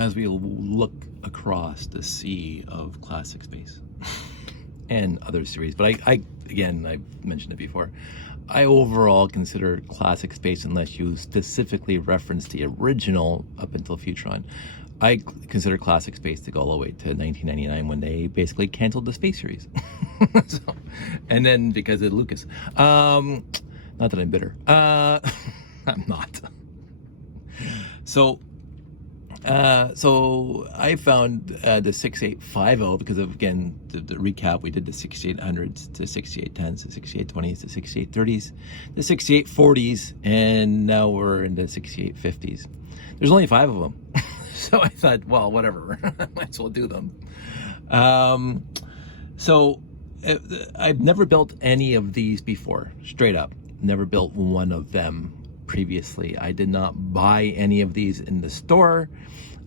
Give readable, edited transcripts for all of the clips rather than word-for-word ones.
as we look across the sea of classic space and other series. But I again, I've mentioned it before, I overall consider classic space, unless you specifically reference the original up until Futuron, I consider classic space to go all the way to 1999 when they basically canceled the space series. So, and then because of Lucas, not that I'm bitter, I'm not. So I found the 6850 because of, again, the recap. We did the 6800s to 6810s to 6820s to 6830s, the 6840s, and now we're in the 6850s. There's only 5 of them. So I thought, well, whatever, might as well do them. So I've never built any of these before, straight up. Never built one of them previously. I did not buy any of these in the store.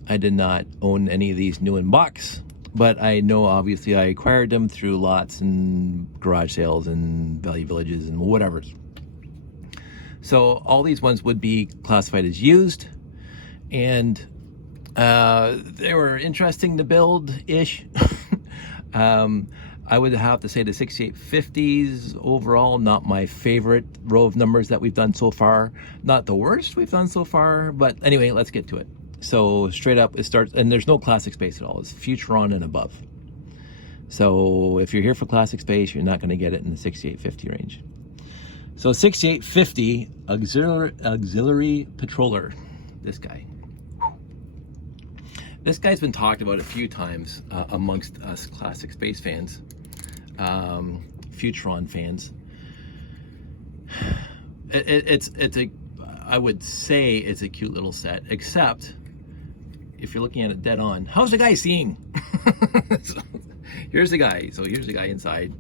I did not own any of these new in box, but I know obviously I acquired them through lots and garage sales and value villages and whatever. So all these ones would be classified as used, and they were interesting to build-ish. I would have to say the 6850s overall, not my favorite row of numbers that we've done so far. Not the worst we've done so far, but anyway, let's get to it. So straight up, it starts, and there's no classic space at all. It's Futuron and above. So if you're here for classic space, you're not going to get it in the 6850 range. So 6850 auxiliary patroller, this guy. This guy's been talked about a few times amongst us classic space fans, Futuron fans. It's a, I would say it's a cute little set, except if you're looking at it dead on, how's the guy seeing? So, here's the guy. So here's the guy inside,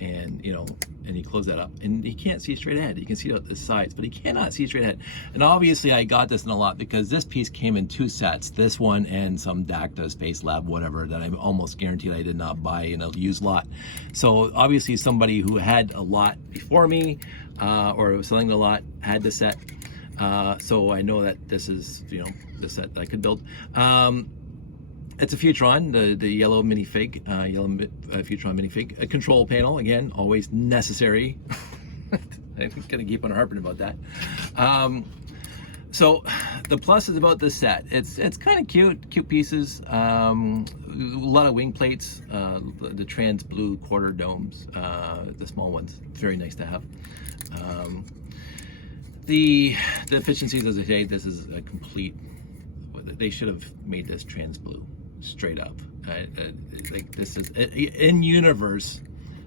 and you know, and you close that up, and he can't see straight ahead. You can see out the sides, but he cannot see straight ahead. And obviously I got this in a lot because this piece came in 2 sets, this one and some Dacta Space Lab whatever that I'm almost guaranteed I did not buy in a used lot. So obviously somebody who had a lot before me or was selling a lot had this set. So I know that this is, you know, the set that I could build. It's a Futuron, the yellow minifig, Futuron minifig. A control panel, again, always necessary. I'm gonna keep on harping about that. So the plus is about this set. It's kind of cute pieces. A lot of wing plates, the trans blue quarter domes, the small ones, very nice to have. The efficiencies, as I say, this is a complete. They should have made this trans blue, straight up. Like this is in universe.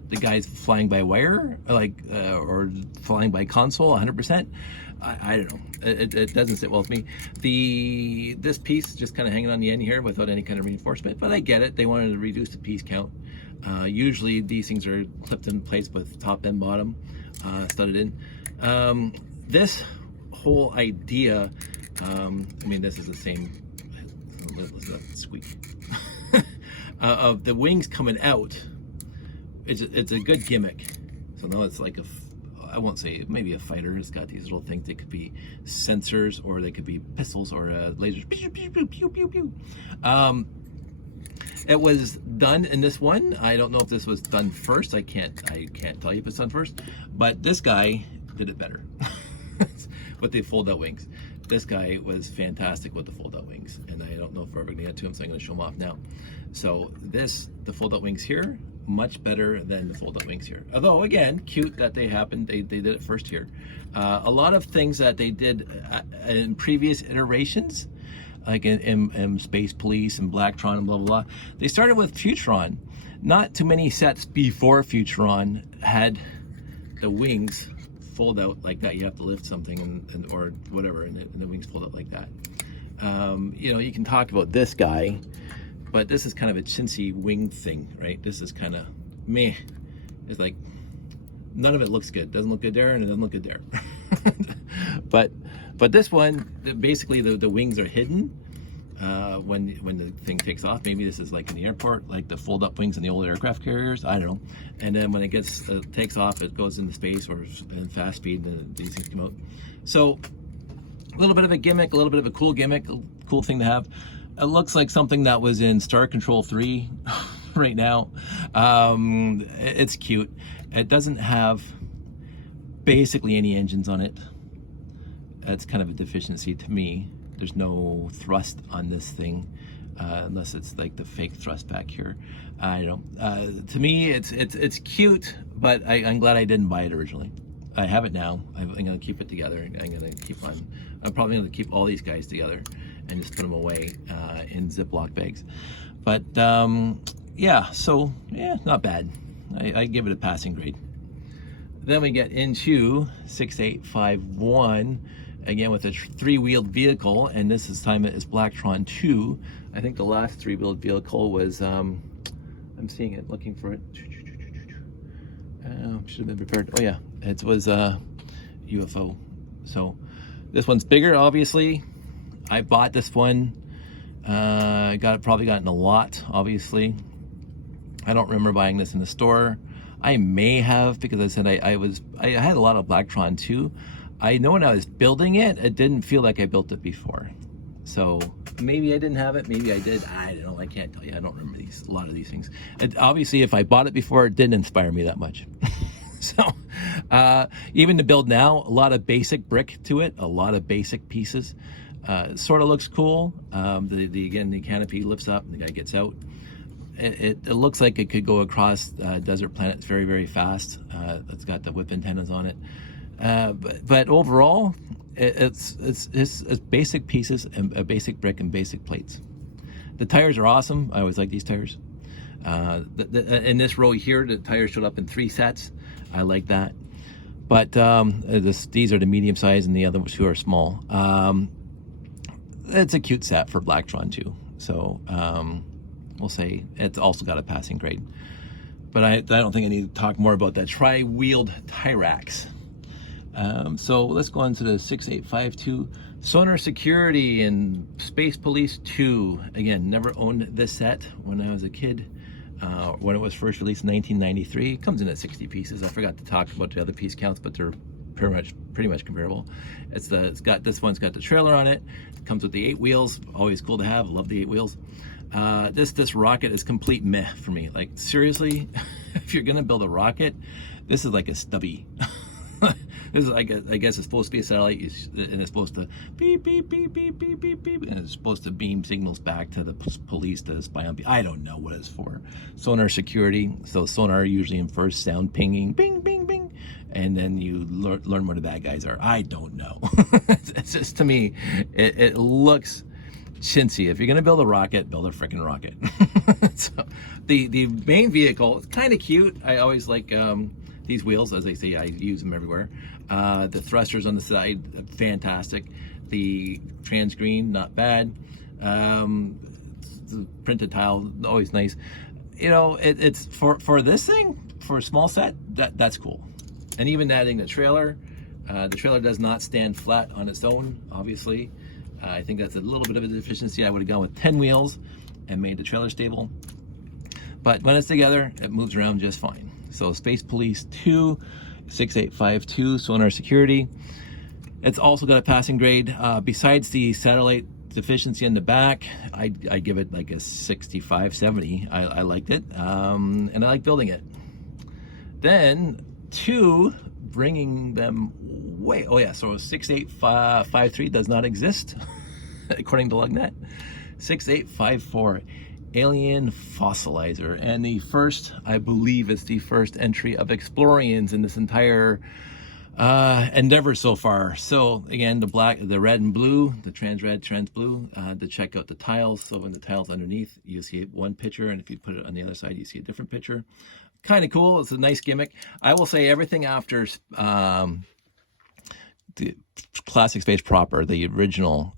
The guy's flying by wire, like or flying by console, 100%. I don't know. It doesn't sit well with me. This piece just kind of hanging on the end here without any kind of reinforcement, but I get it. They wanted to reduce the piece count. Usually these things are clipped in place with top and bottom, studded in. This whole idea, I mean, this is the same. Listen to that squeak. Of the wings coming out. It's a good gimmick. So now it's like I won't say maybe a fighter. It's got these little things. They could be sensors, or they could be pistols, or lasers. Pew, pew, pew, pew, pew, pew. It was done in this one. I don't know if this was done first. I can't tell you if it's done first. But this guy did it better with the fold-out wings. This guy was fantastic with the fold-out wings, and I don't know if we're ever gonna get to him, so I'm gonna show him off now. So the fold-out wings here, much better than the fold-out wings here. Although again, cute that they happened. They did it first here. A lot of things that they did in previous iterations, like in Space Police and Blacktron and blah blah blah. They started with Futuron. Not too many sets before Futuron had the wings fold out like that. You have to lift something and or whatever, and the wings fold out like that. You know, you can talk about this guy, but this is kind of a chintzy wing thing, right? This is kind of meh. It's like none of it looks good. Doesn't look good there, and it doesn't look good there. but this one, basically the wings are hidden when the thing takes off. Maybe this is like in the airport, like the fold-up wings in the old aircraft carriers. I don't know. And then when it takes off, it goes into space or in fast speed, and these things come out. So a little bit of a gimmick, a little bit of a cool gimmick, a cool thing to have. It looks like something that was in Star Control 3 right now. It's cute. It doesn't have basically any engines on it. That's kind of a deficiency to me. There's no thrust on this thing, unless it's like the fake thrust back here. I don't know. To me, it's cute, but I'm glad I didn't buy it originally. I have it now. I'm gonna keep it together. I'm probably gonna keep all these guys together and just put them away in Ziploc bags. But yeah, so yeah, not bad. I give it a passing grade. Then we get into 6851, again with a three-wheeled vehicle, and this time it is Blacktron 2. I think the last three-wheeled vehicle was, I'm seeing it, looking for it. Should have been prepared. Oh yeah, it was UFO. So this one's bigger, obviously. I bought this one. Probably got in a lot, obviously. I don't remember buying this in the store. I may have, because I said I had a lot of Blacktron 2. I know when I was building it, it didn't feel like I built it before. So maybe I didn't have it, maybe I did. I don't know, I can't tell you. I don't remember a lot of these things. Obviously, if I bought it before, it didn't inspire me that much. So even to build now, a lot of basic brick to it, a lot of basic pieces. Sort of looks cool. Again, the canopy lifts up and the guy gets out. It looks like it could go across desert planets very, very fast. It's got the whip antennas on it. But overall, it's basic pieces and basic brick and basic plates. The tires are awesome. I always like these tires. In this row here, the tires showed up in 3 sets. I like that. But these are the medium size and the other two are small. It's a cute set for Blacktron 2. So we'll say it's also got a passing grade. But I don't think I need to talk more about that tri-wheeled Tyrax. So let's go on to the 6852 Sonar Security and Space Police 2. Again, never owned this set when I was a kid. When it was first released in 1993, it comes in at 60 pieces. I forgot to talk about the other piece counts, but they're pretty much comparable. This one's got the trailer on it. It comes with the 8 wheels. Always cool to have. Love the 8 wheels. This rocket is complete meh for me. Like, seriously, if you're gonna build a rocket, this is like a stubby. This is, I guess it's supposed to be a satellite, and it's supposed to beep, beep, beep, beep, beep, beep, beep, and it's supposed to beam signals back to the police to spy on people. I don't know what it's for. Sonar security. So sonar usually infers sound pinging, bing, bing, bing, and then you learn where the bad guys are. I don't know. It's just, to me, it looks chintzy. If you're gonna build a rocket, build a freaking rocket. So the main vehicle is kind of cute. I always like these wheels, as I say, I use them everywhere. The thrusters on the side, fantastic. The trans green, not bad. The printed tile, always nice. You know, it's for this thing, for a small set, that's cool. And even adding the trailer does not stand flat on its own, obviously. I think that's a little bit of a deficiency. I would have gone with 10 wheels and made the trailer stable. But when it's together, it moves around just fine. So Space Police 2, 6852, Sonar Security. It's also got a passing grade. Besides the satellite deficiency in the back, I give it like a 65, 70. I liked it, and I like building it. Then 2, bringing them way, oh yeah, so 6853 does not exist, according to Lugnet. 6854. Alien Fossilizer, and the first, I believe it's the first entry of Explorians in this entire endeavor so far. So again, the black, the red and blue, the trans red, trans blue, to check out the tiles. So in the tiles underneath, you see one picture, and if you put it on the other side, you see a different picture. Kind of cool. It's a nice gimmick. I will say everything after the classic space proper, the original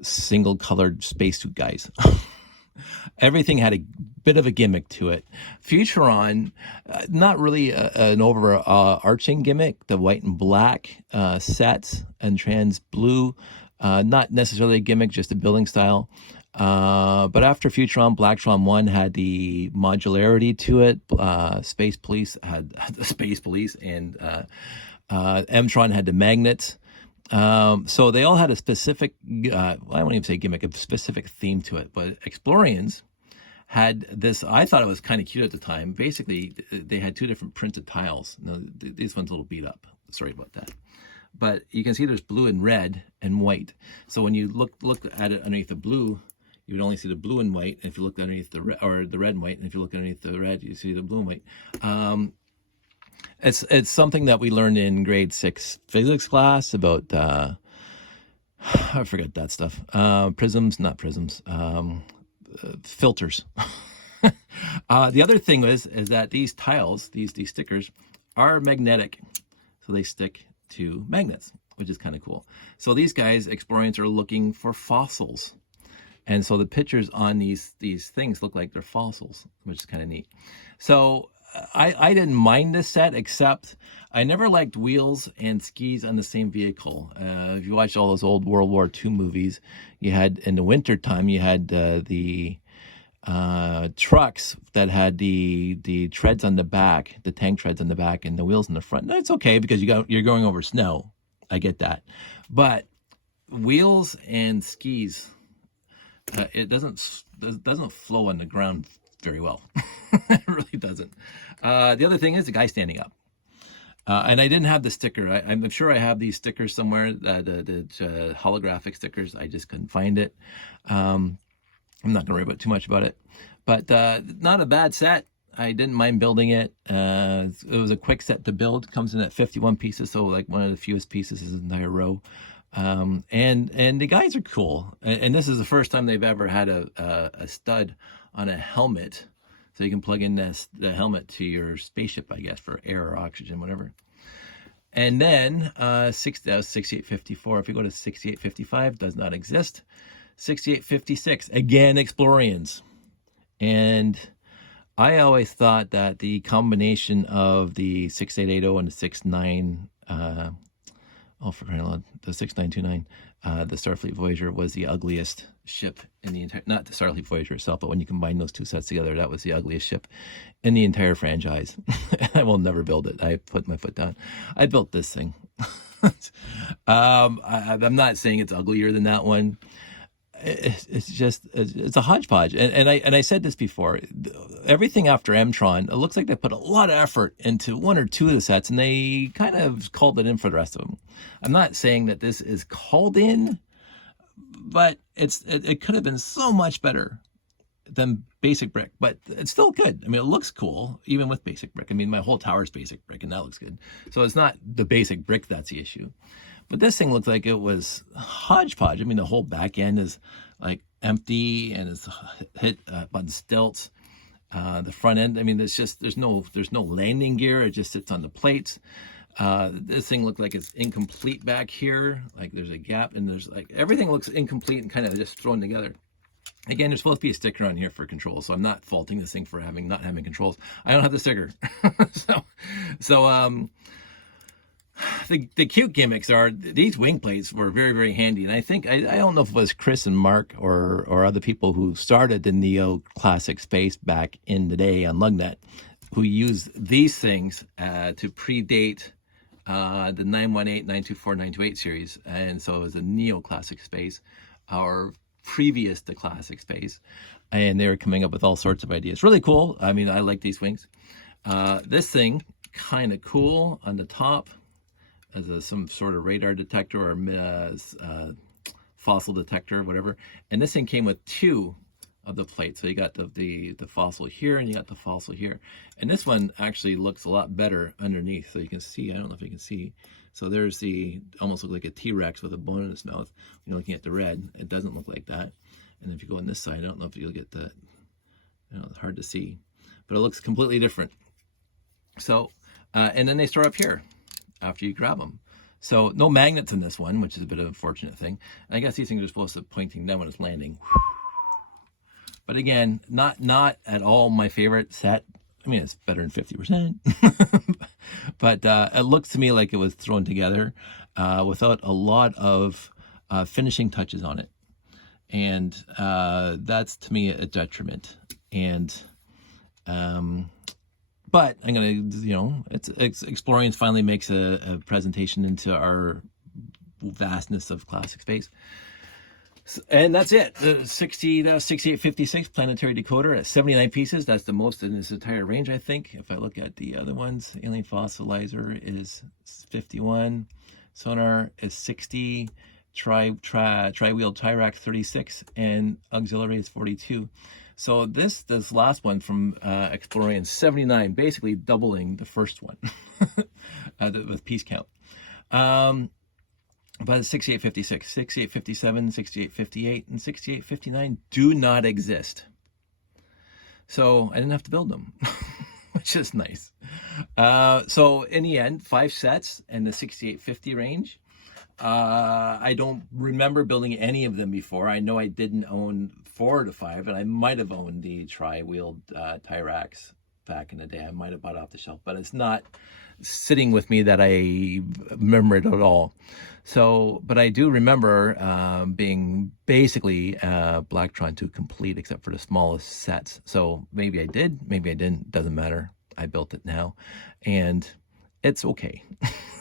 single colored spacesuit guys. Everything had a bit of a gimmick to it. Futuron, not really an overarching gimmick. The white and black sets and trans blue, not necessarily a gimmick, just a building style. But after Futuron, Blacktron 1 had the modularity to it. Space Police had the Space Police, and Mtron had the magnets. So they all had a specific, I won't even say gimmick, a specific theme to it. But Explorians had this, I thought it was kind of cute at the time. Basically, they had two different printed tiles. Now, this one's a little beat up. Sorry about that. But you can see there's blue and red and white. So when you look at it underneath the blue, you would only see the blue and white. And if you look underneath the red, or the red and white, and if you look underneath the red, you see the blue and white. It's something that we learned in grade 6 physics class about, I forget that stuff. Prisms, not prisms, filters. The other thing is that these tiles, these stickers, are magnetic. So they stick to magnets, which is kind of cool. So these guys, Explorians, are looking for fossils. And so the pictures on these things look like they're fossils, which is kind of neat. So I didn't mind this set, except I never liked wheels and skis on the same vehicle. If you watch all those old World War II movies, you had, in the winter time, you had the trucks that had the treads on the back, the tank treads on the back, and the wheels in the front. That's okay because you're going over snow. I get that, but wheels and skis, it doesn't flow on the ground very well. It really doesn't. The other thing is the guy standing up. And I didn't have the sticker. I'm sure I have these stickers somewhere, the holographic stickers. I just couldn't find it. I'm not going to worry too much about it. But not a bad set. I didn't mind building it. It was a quick set to build. Comes in at 51 pieces, so like one of the fewest pieces is an entire row. And the guys are cool. And this is the first time they've ever had a stud on a helmet. So you can plug in the helmet to your spaceship, I guess, for air or oxygen, whatever. And then that was 6854. If you go to 6855, does not exist. 6856, again, Explorians. And I always thought that the combination of the 6880 and the 69, for crying out loud, the 6929, the Starfleet Voyager was the ugliest ship in the entire, not the Starfleet Voyager itself, but when you combine those two sets together, that was the ugliest ship in the entire franchise. I will never build it. I put my foot down. I built this thing. I'm not saying it's uglier than that one. It's just, it's a hodgepodge. And I said this before, everything after M-Tron, it looks like they put a lot of effort into one or two of the sets, and they kind of called it in for the rest of them. I'm not saying that this is called in, but it could have been so much better than basic brick, but it's still good. I mean, it looks cool, even with basic brick. I mean, my whole tower's basic brick, and that looks good. So it's not the basic brick that's the issue. But this thing looks like it was hodgepodge. I mean, the whole back end is like empty and it's hit on stilts. The front end, I mean, there's no landing gear. It just sits on the plates. This thing looked like it's incomplete back here. Like there's a gap, and there's like everything looks incomplete and kind of just thrown together. Again, there's supposed to be a sticker on here for controls, so I'm not faulting this thing for not having controls. I don't have the sticker. so the cute gimmicks are these wing plates were very, very handy. And I think, I don't know if it was Chris and Mark or other people who started the Neo Classic Space back in the day on Lugnet, who used these things to predate the 918, 924, 928 series. And so it was a Neo Classic Space, or previous to Classic Space. And they were coming up with all sorts of ideas. Really cool. I mean, I like these wings. This thing, kind of cool on the top, as some sort of radar detector or fossil detector, whatever. And this thing came with two of the plates. So you got the fossil here, and you got the fossil here. And this one actually looks a lot better underneath. So you can see, I don't know if you can see. So there's almost look like a T-Rex with a bone in its mouth. You're looking at the red. It doesn't look like that. And if you go on this side, I don't know if you'll get that. It's hard to see. But it looks completely different. So, and then they store up here after you grab them. So no magnets in this one, which is a bit of an unfortunate thing. And I guess these things are supposed to pointing down when it's landing. But again, not at all my favorite set. I mean, it's better than 50%. But it looks to me like it was thrown together without a lot of finishing touches on it. And that's, to me, a detriment. And but I'm going to, Explorians finally makes a presentation into our vastness of classic space. And that's it. That was 6856 planetary decoder at 79 pieces. That's the most in this entire range, I think. If I look at the other ones, alien fossilizer is 51, sonar is 60, tri-wheel Tyrac 36, and auxiliary is 42. So this last one from Explorian 79, basically doubling the first one with piece count. But it's 6856, 6857, 6858, and 6859 do not exist. So I didn't have to build them, which is nice. So in the end, 5 sets in the 6850 range. I don't remember building any of them before. I know I didn't own 4 to 5, and I might have owned the tri-wheeled Tyracs back in the day. I might have bought it off the shelf, but it's not sitting with me that I remember it at all. So, but I do remember being basically Blacktron to complete, except for the smallest sets. So maybe I did, maybe I didn't, doesn't matter. I built it now, and it's okay.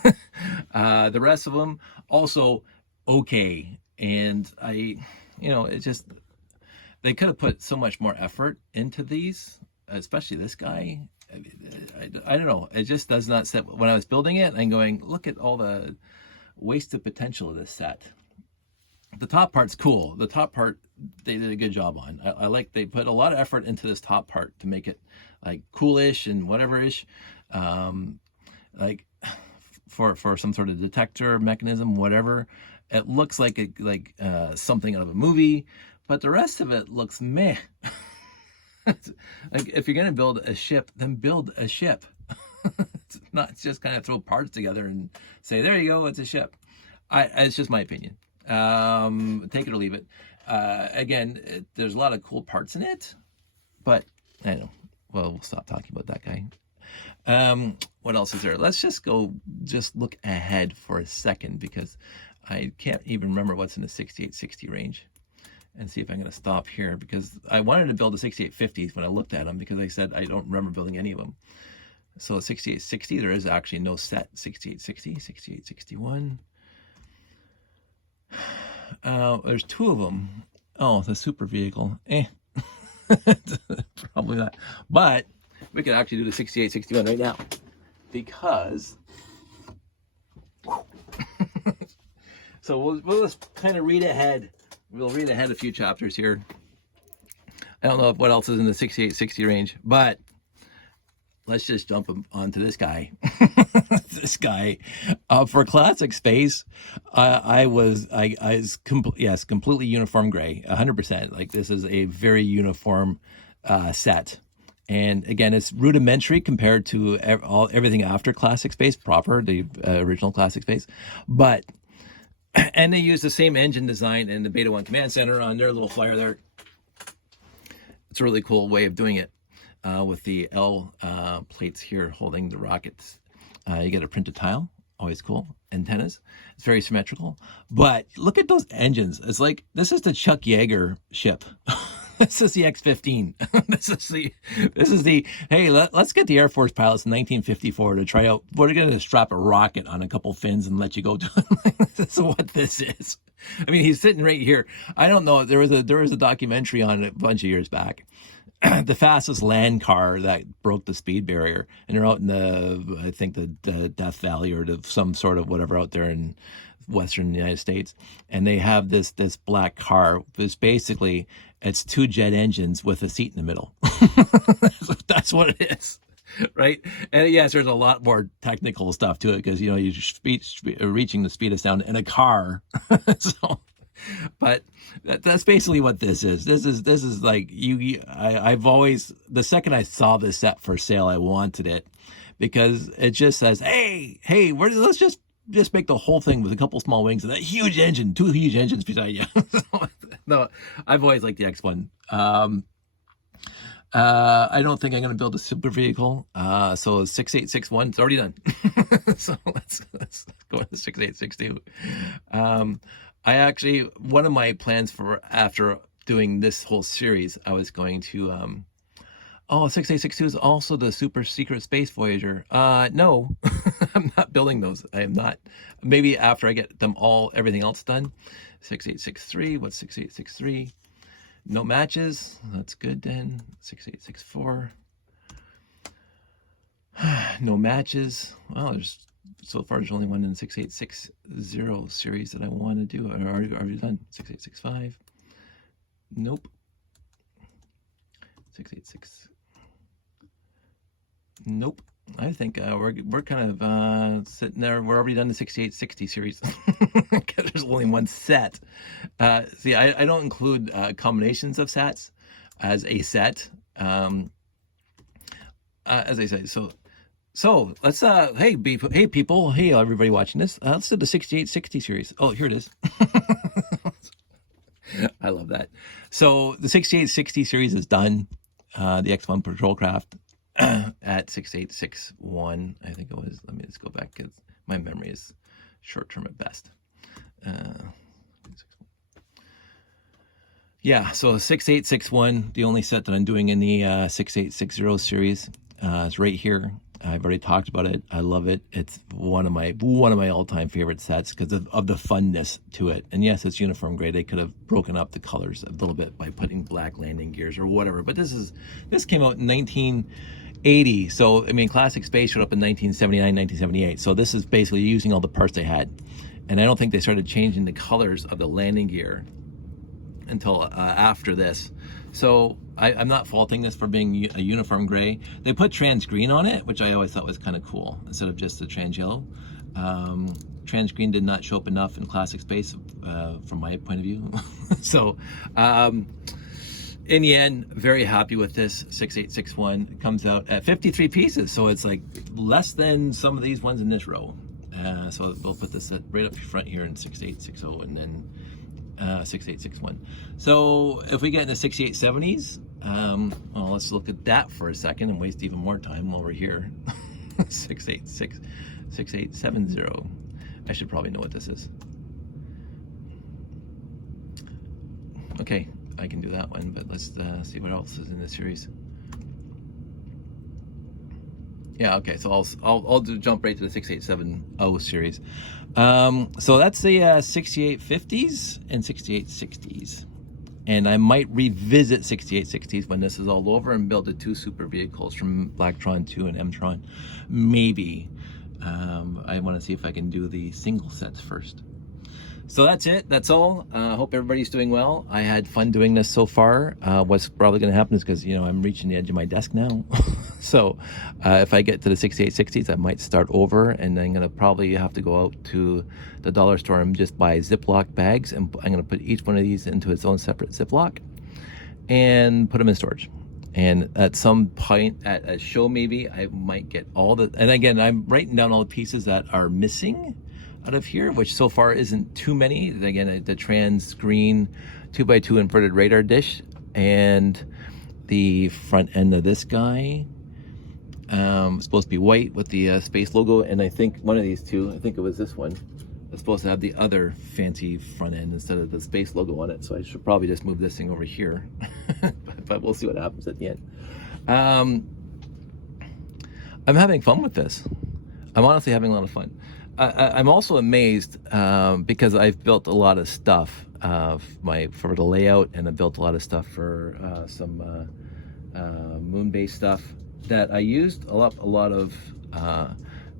The rest of them also okay. And it just, they could have put so much more effort into these, especially this guy. I don't know. It just does not set. When I was building it, I'm going, look at all the wasted potential of this set. The top part's cool. The top part, they did a good job on. I like, they put a lot of effort into this top part to make it like coolish and whatever-ish. Like for some sort of detector mechanism, whatever. It looks like something out of a movie, but the rest of it looks meh. Like, if you're going to build a ship, then build a ship. It's not just kind of throw parts together and say, there you go, it's a ship. It's just my opinion. Take it or leave it. Again, there's a lot of cool parts in it, but I know. Well, we'll stop talking about that guy. What else is there? Let's just look ahead for a second, because I can't even remember what's in the 6860 range. And see if I'm going to stop here, because I wanted to build the 6850s when I looked at them, because I said I don't remember building any of them. So 6860, there is actually no set. 6860, 6861. There's 2 of them. Oh, the super vehicle. Probably not. But we could actually do the 6861 right now, because so we'll just kind of read ahead. We'll read ahead a few chapters here. I don't know what else is in the 6860 range, but let's just jump onto this guy. This guy, for classic space, I was completely uniform gray, 100%. Like, this is a very uniform set. And again, it's rudimentary compared to everything after classic space proper, the original classic space. But and they use the same engine design and the Beta 1 Command Center on their little flyer there. It's a really cool way of doing it with the L plates here holding the rockets. You get a printed tile, always cool. Antennas, it's very symmetrical. But look at those engines. It's like, this is the Chuck Yeager ship. This is the X-15. This is the hey, let's get the Air Force pilots in 1954 to try out. We're going to strap a rocket on a couple fins and let you go. That's what this is. I mean, he's sitting right here. I don't know. There was a documentary on it a bunch of years back. The fastest land car that broke the speed barrier, and they're out in I think the Death Valley or some sort of whatever out there in western United States, and they have this black car. It's basically, it's 2 jet engines with a seat in the middle. That's what it is, right? And yes, there's a lot more technical stuff to it, because you're reaching the speed of sound in a car. So, but that's basically what this is. This is like I've always, the second I saw this set for sale, I wanted it, because it just says, hey, let's just make the whole thing with a couple small wings and that huge engine, 2 huge engines beside you. No, I've always liked the X1. I don't think I'm going to build a super vehicle. So 6861, it's already done. So let's go to 6862. I actually, one of my plans for after doing this whole series, I was going to Oh, 6862 is also the super secret space Voyager. No, I'm not building those. I am not. Maybe after I get them all, everything else done. 6863, what's 6863? No matches, that's good then. 6864. No matches. Well, so far there's only one in the 6860 series that I want to do. I already done. 6865. Nope. 686. Nope. I think we're kind of sitting there. We're already done the 6860 series because there's only one set. See, I don't include combinations of sets as a set. As I say, so let's hey people, hey everybody watching this. Let's do the 6860 series. Oh, here it is. I love that. So the 6860 series is done. The X1 patrol craft at 6861, I think it was. Let me just go back because my memory is short term at best. Yeah, so 6861, the only set that I'm doing in the 6860 series, is right here. I've already talked about it. I love it. It's one of my all-time favorite sets because of the funness to it. And yes, it's uniform gray. They could have broken up the colors a little bit by putting black landing gears or whatever. But this came out in 1980. So I mean, Classic Space showed up in 1979, 1978. So this is basically using all the parts they had. And I don't think they started changing the colors of the landing gear until after this. So I'm not faulting this for being a uniform gray. They put trans green on it, which I always thought was kind of cool, instead of just the trans yellow. Trans green did not show up enough in Classic Space from my point of view. So in the end, very happy with this 6861. It comes out at 53 pieces, so it's like less than some of these ones in this row. So we'll put this right up front here in 6860 and then 6861. So if we get into 6870s, well, let's look at that for a second and waste even more time while we're here. 6870. I should probably know what this is. Okay, I can do that one, but let's see what else is in this series. Yeah, okay, so I'll jump right to the 6870 series. So that's the 6850s and 6860s. And I might revisit 6860s when this is all over and build the two super vehicles from Blacktron 2 and Mtron. Maybe. I want to see if I can do the single sets first. So that's it. That's all. Hope everybody's doing well. I had fun doing this so far. What's probably going to happen is because, you know, I'm reaching the edge of my desk now. So if I get to the 6860s, I might start over, and I'm going to probably have to go out to the dollar store and just buy Ziploc bags, and I'm going to put each one of these into its own separate Ziploc and put them in storage. And at some point at a show, maybe I might get all the, and again, I'm writing down all the pieces that are missing out of here, which so far isn't too many. Again, the trans green 2x2 inverted radar dish, and the front end of this guy, supposed to be white with the space logo, and I think one of these two, I think it was this one, is supposed to have the other fancy front end instead of the space logo on it. So I should probably just move this thing over here. But we'll see what happens at the end. I'm having fun with this. I'm honestly having a lot of fun. I'm also amazed because I've built a lot of stuff for the layout, and I built a lot of stuff for some moon-based stuff, that I used a lot of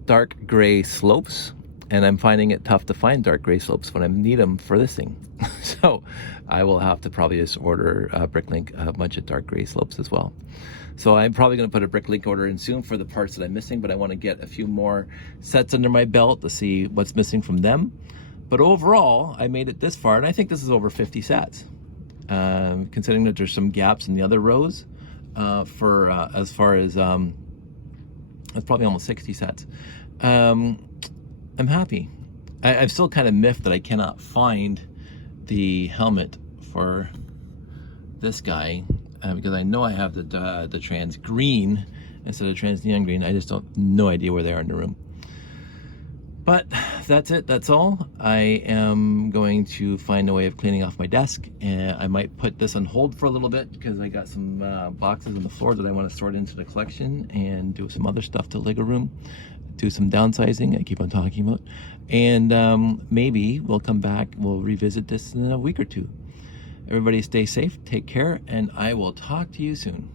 dark gray slopes, and I'm finding it tough to find dark gray slopes when I need them for this thing. So I will have to probably just order Bricklink a bunch of dark gray slopes as well. So I'm probably going to put a Bricklink order in soon for the parts that I'm missing, but I want to get a few more sets under my belt to see what's missing from them. But overall, I made it this far, and I think this is over 50 sets, considering that there's some gaps in the other rows. As far as that's probably almost 60 sets. I'm happy. I'm still kind of miffed that I cannot find the helmet for this guy, because I know I have the trans green instead of trans neon green. I just no idea where they are in the room. But that's it. That's all. I am going to find a way of cleaning off my desk, and I might put this on hold for a little bit because I got some boxes on the floor that I want to sort into the collection and do some other stuff to Lego room, do some downsizing I keep on talking about, and maybe we'll come back, we'll revisit this in a week or two. Everybody stay safe, take care, and I will talk to you soon.